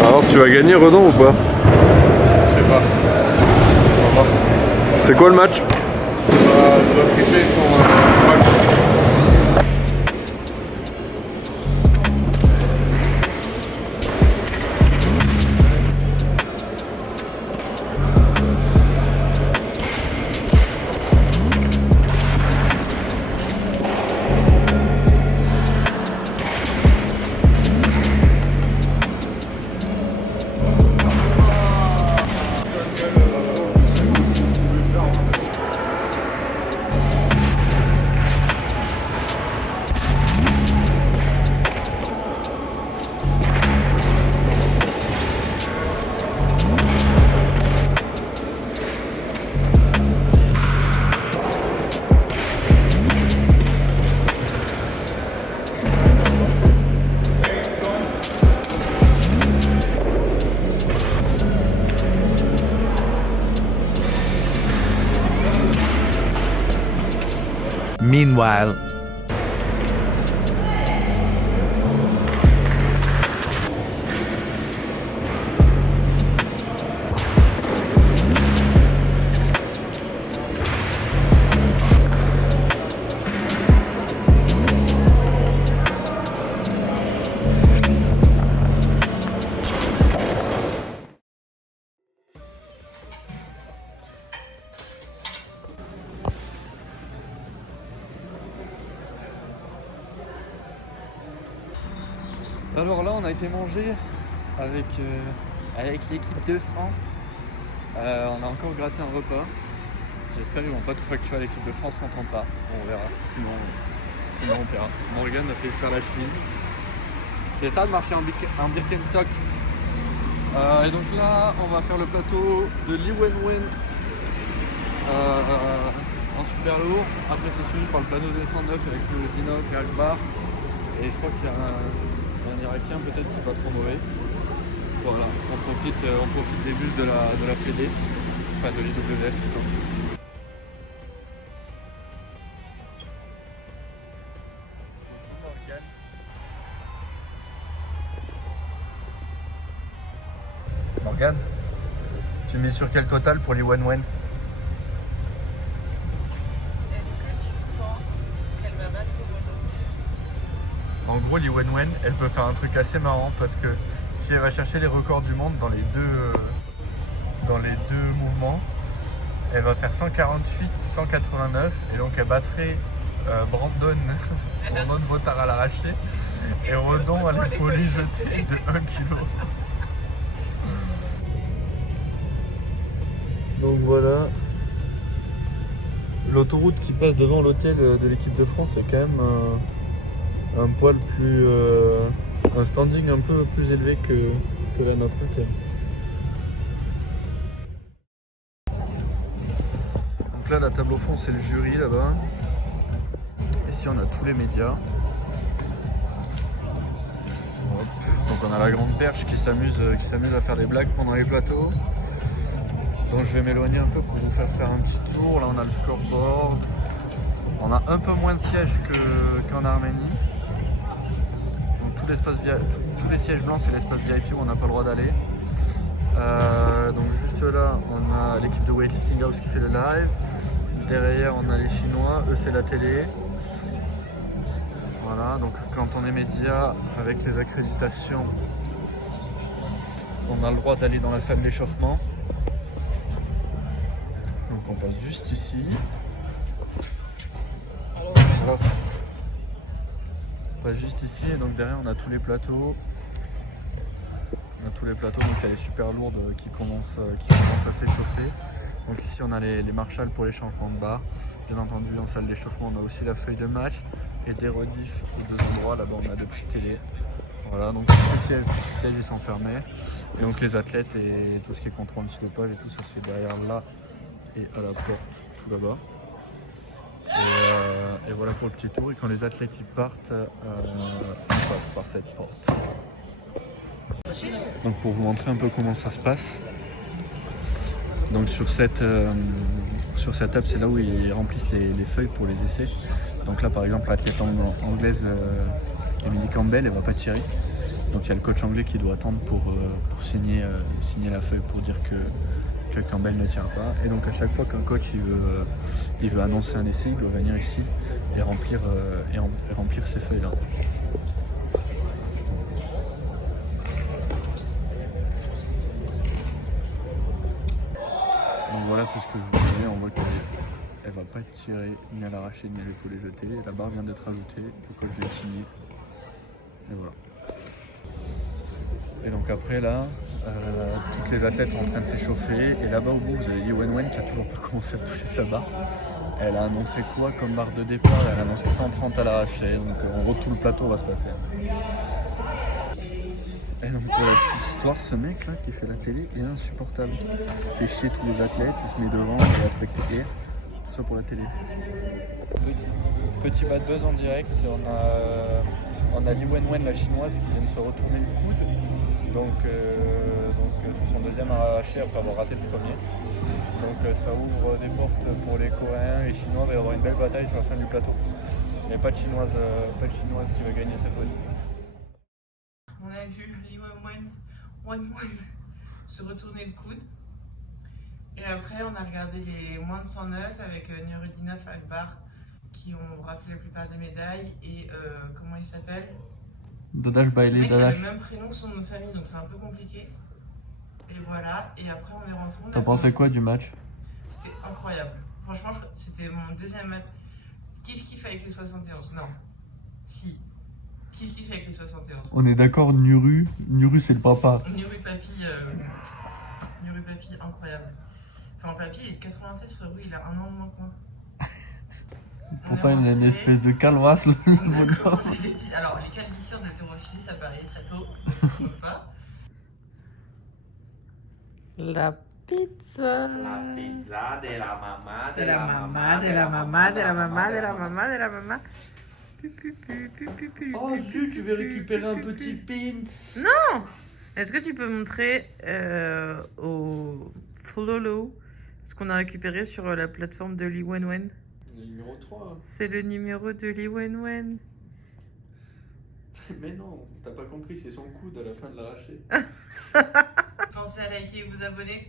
Alors tu vas gagner Redon ou pas? Je sais pas. On va voir. C'est quoi le match? Je dois tripler son match. Meanwhile, Alors là on a été manger avec l'équipe de France. On a encore gratté un repas. J'espère qu'ils vont pas tout facturer à l'équipe de France, on n'entend pas. On verra, sinon on paiera. Morgan a fait se faire la cheville. C'est ça de marcher en Birkenstock. Et donc là on va faire le plateau de Lee Wen Wen en super lourd. Après c'est suivi par le plateau des 109 avec le Dino et Akbar. Et je crois qu'il y a un Irakien peut-être qui est pas trop mauvais. Voilà, on profite des bus de la Fédé, enfin de l'IWF plutôt. Morgane, tu mises sur quel total pour les Wen Wen? Est-ce que tu penses qu'elle va battre Redon? En gros, Lee Wen Wen, elle peut faire un truc assez marrant parce que si elle va chercher les records du monde dans les deux mouvements, elle va faire 148, 189 et donc elle battrait Brandon Botard à l'arraché et Redon à l'épaule jetée de 1 kg. Donc voilà, l'autoroute qui passe devant l'hôtel de l'équipe de France est quand même un poil plus... un standing un peu plus élevé que la nôtre. Okay. Donc là la table au fond c'est le jury là-bas. Ici on a tous les médias. Hop. Donc on a la grande perche qui s'amuse à faire des blagues pendant les plateaux. Donc je vais m'éloigner un peu pour vous faire un petit tour. Là on a le scoreboard. On a un peu moins de sièges qu'en Arménie. Tous les sièges blancs c'est l'espace VIP où on n'a pas le droit d'aller. Donc juste là on a l'équipe de Weightlifting House qui fait le live. Derrière on a les Chinois, eux c'est la télé. Voilà, donc quand on est média avec les accréditations, on a le droit d'aller dans la salle d'échauffement. Donc on passe juste ici. Voilà. On passe juste ici et donc derrière on a tous les plateaux. On a tous les plateaux, donc il y a les super lourdes qui commencent à s'échauffer. Donc ici on a les Marshall pour les changements de barre. Bien entendu en salle d'échauffement on a aussi la feuille de match et des rediffs aux deux endroits. Là-bas on a deux petites télé. Voilà, donc tous les sièges ils sont fermés. Et donc les athlètes et tout ce qui est contrôle anti-dopage et tout ça se fait derrière là et à la porte tout là-bas. Et voilà pour le petit tour. Et quand les athlètes ils partent, on passe par cette porte. Donc pour vous montrer un peu comment ça se passe. Donc sur cette table, c'est là où ils remplissent les feuilles pour les essais. Donc là par exemple l'athlète anglaise Emily Campbell, elle va pas tirer. Donc il y a le coach anglais qui doit attendre pour signer la feuille pour dire que Campbell ne tient pas. Et donc à chaque fois qu'un coach il veut annoncer un essai, il doit venir ici et remplir ces feuilles-là. Donc voilà, c'est ce que je vous disais, on voit qu'elle va pas être tirée, ni à l'arracher, ni à l'épaulé jeté. La barre vient d'être ajoutée, le coach vient de signer. Et voilà. Et donc après là, toutes les athlètes sont en train de s'échauffer. Et là-bas au bout, vous avez Li Wenwen qui a toujours pas commencé à toucher sa barre. Elle a annoncé quoi comme barre de départ? Elle a annoncé 130 à l'arraché. Donc en gros tout le plateau va se passer. Et donc pour la petite histoire, ce mec là qui fait la télé est insupportable. Il fait chier tous les athlètes, il se met devant, il respecte rien. Tout ça pour la télé. Petit bas 2 en direct, on a Li Wenwen, la chinoise, qui vient de se retourner le coude. Donc sur son deuxième arraché après avoir raté le premier. Donc ça ouvre des portes pour les Coréens et les Chinois. Il va y avoir une belle bataille sur la fin du plateau. Il n'y a pas de chinoise qui va gagner cette fois-ci. On a vu Li Wenwen se retourner le coude. Et après, on a regardé les moins de 109 avec Nurudinov Akbar qui ont raflé la plupart des médailles. Et comment il s'appelle? Dadash Le Bailey, mec a Dadash. le même prénom que son nom de famille, donc c'est un peu compliqué. Et voilà, et après on est rentré. T'as pensé quoi du match? C'était incroyable. Franchement, c'était mon deuxième match. Kiff avec les 71. Non. Si. Kiff avec les 71. On est d'accord, Nuru c'est le papa. Nuru Papi, incroyable. Enfin, Papi, il est de 96, frérot, il a 1 an de moins que moi. Pourtant, il a une espèce de calvasse, le bonhomme. Alors, les calvissures de l'haltérophilie, ça paraît très tôt. Pas. La pizza. La pizza de la mamá, De la mamá, de la mamá, de la mamá, de la mamá, de la mamá. Oh zut, tu veux récupérer un petit pins. Non. Est-ce que tu peux montrer au Follow ce qu'on a récupéré sur la plateforme de Li Wenwen? Le numéro 3. C'est le numéro de Li Wenwen. Mais non, t'as pas compris, c'est son coude à la fin de l'arraché. Pensez à liker et vous abonner.